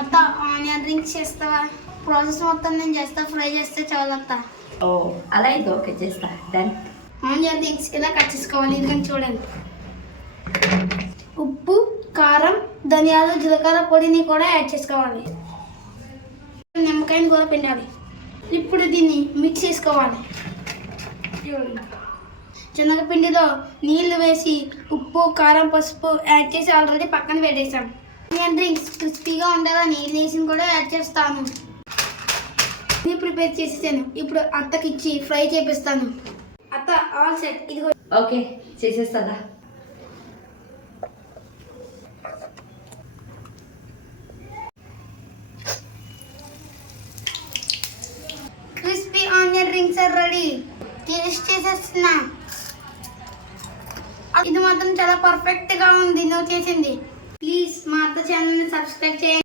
అత్త onion rings చేస్తావా? Process మొత్తం నేను చేస్తా, ఫ్రై చేస్తే చాలు అత్త. ఓ అలా అయితే ఓకే, చేస్తా. డన్. ఆనియన్ రింగ్స్ ఇలా కట్ చేసుకోవాలి. ఇదిగని చూడండి. ఉప్పు, కారం, ధనియాలు, జీలకర్ర పొడిని కూడా యాడ్ చేసుకోవాలి. నిమ్మకాయని కూడా పిండాలి. ఇప్పుడు దీన్ని మిక్స్ చేసుకోవాలి. శనగపిండిలో నీళ్లు వేసి ఉప్పు, కారం, పసుపు యాడ్ చేసి ఆల్రెడీ పక్కన పెట్టేసాం. ఆనియన్ రింగ్స్ క్రిస్పీగా ఉండాలని లేసిని కూడా యాడ్ చేస్తాను. ఇది ప్రిపేర్ చేసేసాను. ఇప్పుడు అత్తకి ఇచ్చి ఫ్రై చేపిస్తాను. అత్త ఆల్ సెట్. ఇదిగో. ఓకే, చేసేస్తుందా? Crispy onion rings are ready. Taste చేసేస్తున్నా. ఇది మాత్రం చాలా పర్ఫెక్ట్ గా ఉంది నువ్వు చేసింది. ప్లీజ్ మా అత్త ఛానల్ని సబ్స్క్రైబ్ చేయండి.